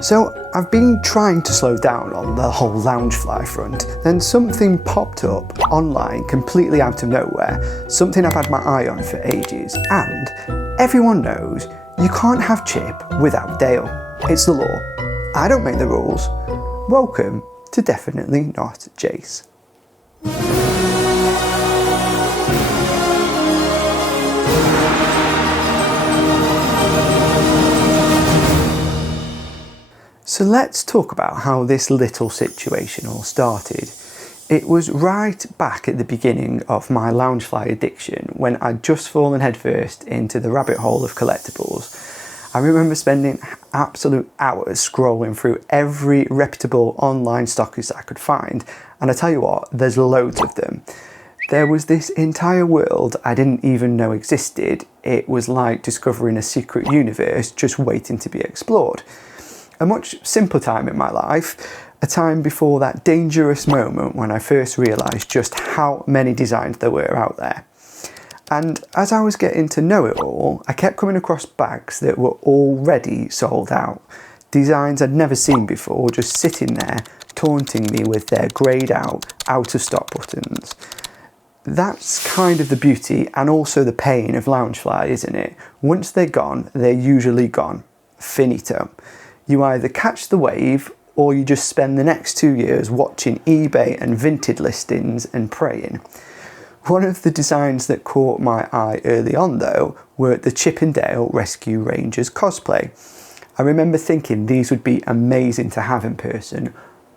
So I've been trying to slow down on the whole Loungefly front, then something popped up online completely out of nowhere, something I've had my eye on for ages, and everyone knows you can't have Chip without Dale. It's the law. I don't make the rules. Welcome to Definitely Not Jace. So let's talk about how this little situation all started. It was right back at the beginning of my Loungefly addiction when I'd just fallen headfirst into the rabbit hole of collectibles. I remember spending absolute hours scrolling through every reputable online stockist I could find, and I tell you what, there's loads of them. There was this entire world I didn't even know existed. It was like discovering a secret universe just waiting to be explored. A much simpler time in my life, a time before that dangerous moment when I first realised just how many designs there were out there. And as I was getting to know it all, I kept coming across bags that were already sold out. Designs I'd never seen before, just sitting there, taunting me with their greyed out of stock buttons. That's kind of the beauty and also the pain of Loungefly, isn't it? Once they're gone, they're usually gone. Finito. You either catch the wave or you just spend the next 2 years watching eBay and Vinted listings and praying. One of the designs that caught my eye early on though were the Chip and Dale Rescue Rangers cosplay. I remember thinking these would be amazing to have in person,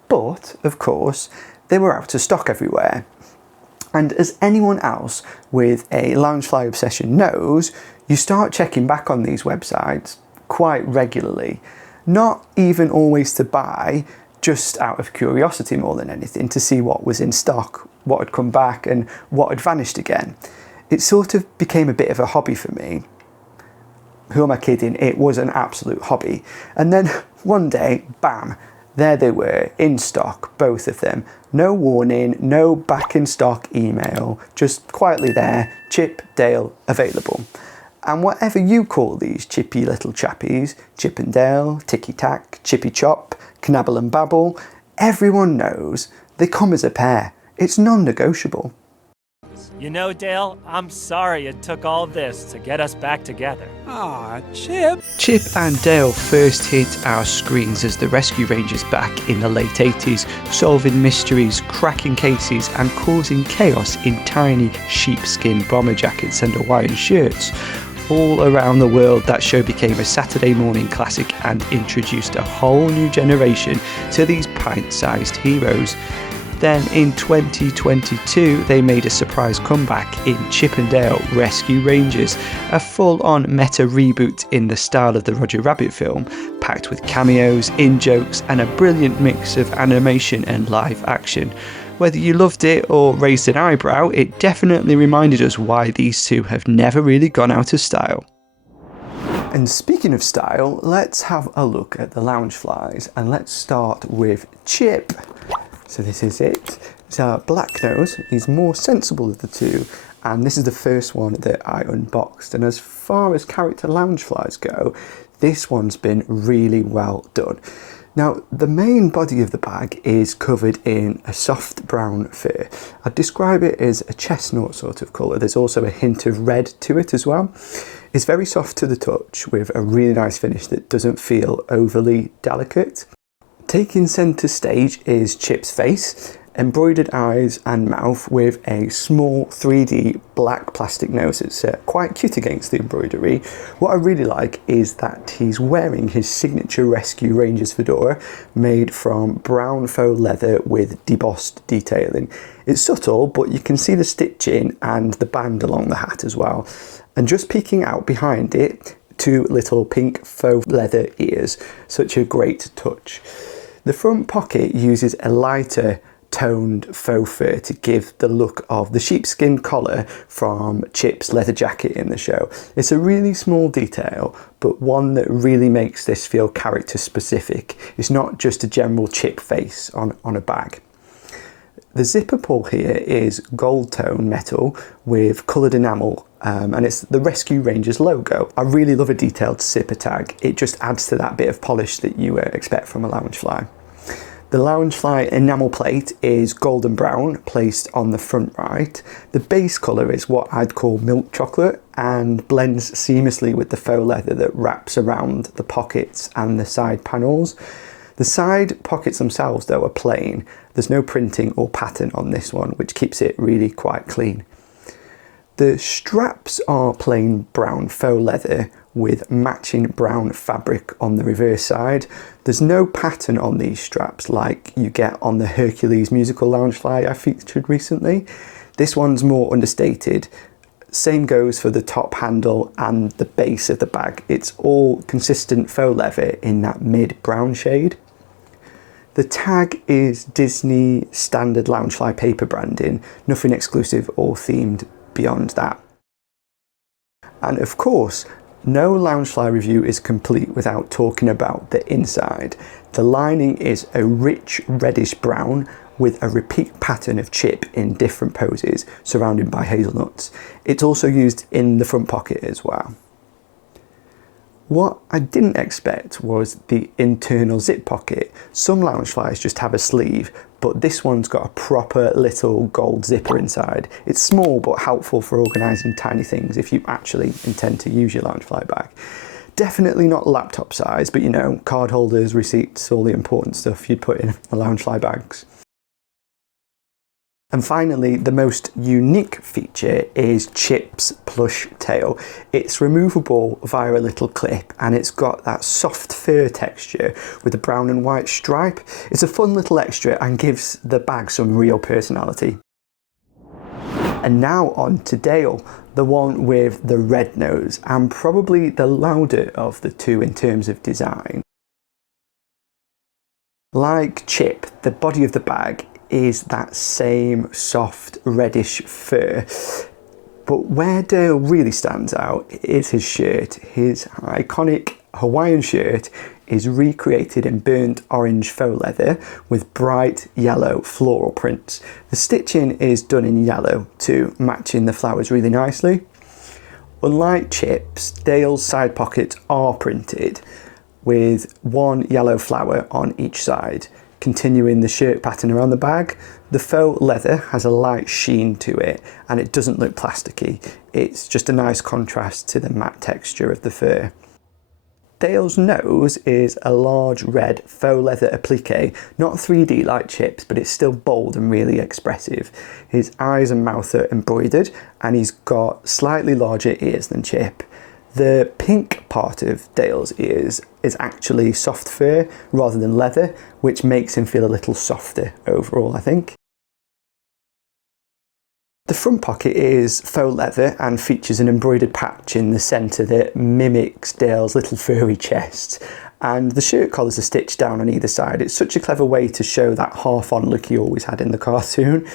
but of course they were out of stock everywhere. And as anyone else with a Loungefly obsession knows, you start checking back on these websites quite regularly. Not even always to buy, just out of curiosity more than anything, to see what was in stock, what had come back and what had vanished again. It sort of became a bit of a hobby for me. Who am I kidding? It was an absolute hobby. And then one day, bam, there they were, in stock, both of them. No warning, no back in stock email, just quietly there, Chip, Dale, available. And whatever you call these chippy little chappies, Chip and Dale, Ticky Tack, Chippy Chop, Knabble and Babble, everyone knows they come as a pair. It's non-negotiable. You know, Dale, I'm sorry it took all this to get us back together. Aw, Chip. Chip and Dale first hit our screens as the Rescue Rangers back in the late 80s, solving mysteries, cracking cases and causing chaos in tiny sheepskin bomber jackets and Hawaiian shirts. All around the world, that show became a Saturday morning classic and introduced a whole new generation to these pint-sized heroes. Then in 2022, they made a surprise comeback in Chip and Dale Rescue Rangers, a full-on meta reboot in the style of the Roger Rabbit film, packed with cameos, in-jokes and a brilliant mix of animation and live action. Whether you loved it or raised an eyebrow, it definitely reminded us why these two have never really gone out of style. And speaking of style, let's have a look at the Loungeflys, and let's start with Chip. So this is it. It's our black nose. He's more sensible of the two, and this is the first one that I unboxed. And as far as character Loungeflys go, this one's been really well done. Now, the main body of the bag is covered in a soft brown fur. I'd describe it as a chestnut sort of colour. There's also a hint of red to it as well. It's very soft to the touch with a really nice finish that doesn't feel overly delicate. Taking centre stage is Chip's face, embroidered eyes and mouth with a small 3D black plastic nose. It's quite cute against the embroidery. What I really like is that he's wearing his signature Rescue Rangers fedora made from brown faux leather with debossed detailing. It's subtle, but you can see the stitching and the band along the hat as well. And just peeking out behind it, 2 little pink faux leather ears. Such a great touch. The front pocket uses a lighter toned faux fur to give the look of the sheepskin collar from Chip's leather jacket in the show. It's a really small detail, but one that really makes this feel character specific. It's not just a general Chip face on a bag. The zipper pull here is gold tone metal with coloured enamel and it's the Rescue Rangers logo. I really love a detailed zipper tag. It just adds to that bit of polish that you expect from a Loungefly. The Loungefly enamel plate is golden brown, placed on the front right. The base colour is what I'd call milk chocolate and blends seamlessly with the faux leather that wraps around the pockets and the side panels. The side pockets themselves though are plain. There's no printing or pattern on this one, which keeps it really quite clean. The straps are plain brown faux leather with matching brown fabric on the reverse side. There's no pattern on these straps like you get on the Hercules musical Loungefly I featured recently. This one's more understated. Same goes for the top handle and the base of the bag. It's all consistent faux leather in that mid-brown shade. The tag is Disney standard Loungefly paper branding, nothing exclusive or themed beyond that. And of course, no Loungefly review is complete without talking about the inside. The lining is a rich reddish brown with a repeat pattern of chip in different poses surrounded by hazelnuts. It's also used in the front pocket as well. What I didn't expect was the internal zip pocket. Some Loungeflies just have a sleeve, but this one's got a proper little gold zipper inside. It's small but helpful for organising tiny things if you actually intend to use your Loungefly bag. Definitely not laptop size, but you know, card holders, receipts, all the important stuff you'd put in the Loungefly bags. And finally, the most unique feature is Chip's plush tail. It's removable via a little clip and it's got that soft fur texture with a brown and white stripe. It's a fun little extra and gives the bag some real personality. And now on to Dale, the one with the red nose and probably the louder of the two in terms of design. Like Chip, the body of the bag is that same soft reddish fur, but where Dale really stands out is his shirt. His iconic Hawaiian shirt is recreated in burnt orange faux leather with bright yellow floral prints. The stitching is done in yellow to match in the flowers really nicely. Unlike Chip's, Dale's side pockets are printed with one yellow flower on each side. Continuing the shirt pattern around the bag, the faux leather has a light sheen to it and it doesn't look plasticky. It's just a nice contrast to the matte texture of the fur. Dale's nose is a large red faux leather applique, not 3D like Chip's, but it's still bold and really expressive. His eyes and mouth are embroidered and he's got slightly larger ears than Chip. The pink part of Dale's ears is actually soft fur rather than leather, which makes him feel a little softer overall, I think. The front pocket is faux leather and features an embroidered patch in the centre that mimics Dale's little furry chest. And the shirt collars are stitched down on either side. It's such a clever way to show that half-on look he always had in the cartoon.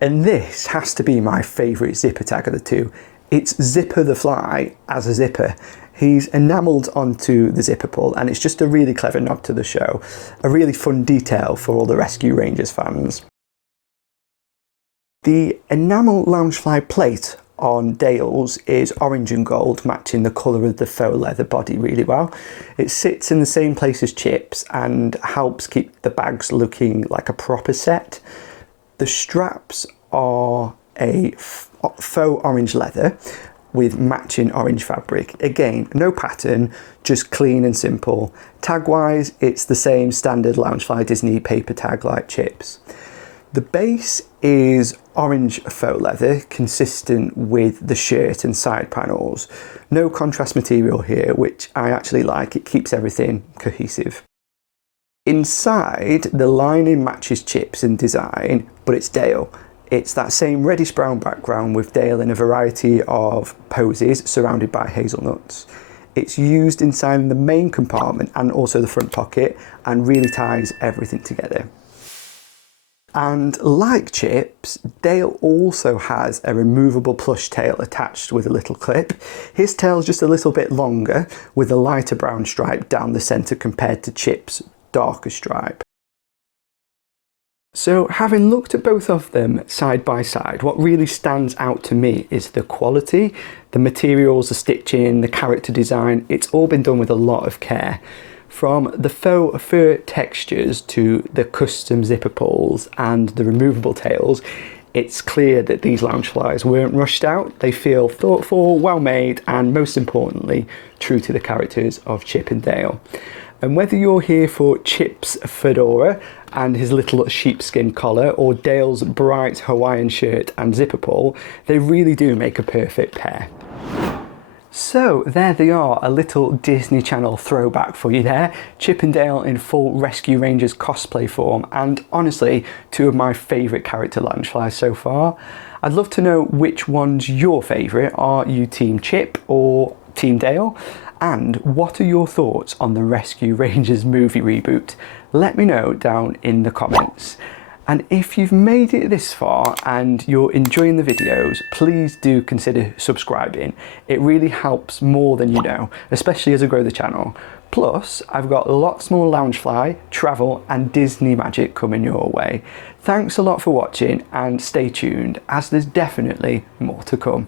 And this has to be my favourite zipper tag of the two. It's Zipper the Fly as a zipper. He's enamelled onto the zipper pull and it's just a really clever nod to the show. A really fun detail for all the Rescue Rangers fans. The enamel Loungefly plate on Dale's is orange and gold, matching the colour of the faux leather body really well. It sits in the same place as Chip's and helps keep the bags looking like a proper set. The straps are a faux orange leather with matching orange fabric. Again, no pattern, just clean and simple. Tag wise, it's the same standard Loungefly Disney paper tag like Chip's. The base is orange faux leather, consistent with the shirt and side panels. No contrast material here, which I actually like. It keeps everything cohesive. Inside, the lining matches Chip's in design, but it's Dale. It's that same reddish brown background with Dale in a variety of poses surrounded by hazelnuts. It's used inside the main compartment and also the front pocket and really ties everything together. And like Chip's, Dale also has a removable plush tail attached with a little clip. His tail's just a little bit longer with a lighter brown stripe down the centre compared to Chip's darker stripe. So having looked at both of them side by side, what really stands out to me is the quality, the materials, the stitching, the character design. It's all been done with a lot of care. From the faux fur textures to the custom zipper pulls and the removable tails, it's clear that these Loungeflys weren't rushed out. They feel thoughtful, well made, and most importantly, true to the characters of Chip and Dale. And whether you're here for Chip's fedora and his little sheepskin collar, or Dale's bright Hawaiian shirt and zipper pull, they really do make a perfect pair. So there they are, a little Disney Channel throwback for you there. Chip and Dale in full Rescue Rangers cosplay form, and honestly, two of my favourite character Loungeflys so far. I'd love to know which one's your favourite. Are you Team Chip or Team Dale? And what are your thoughts on the Rescue Rangers movie reboot? Let me know down in the comments. And if you've made it this far and you're enjoying the videos, please do consider subscribing. It really helps more than you know, especially as I grow the channel. Plus, I've got lots more Loungefly, travel and Disney magic coming your way. Thanks a lot for watching and stay tuned, as there's definitely more to come.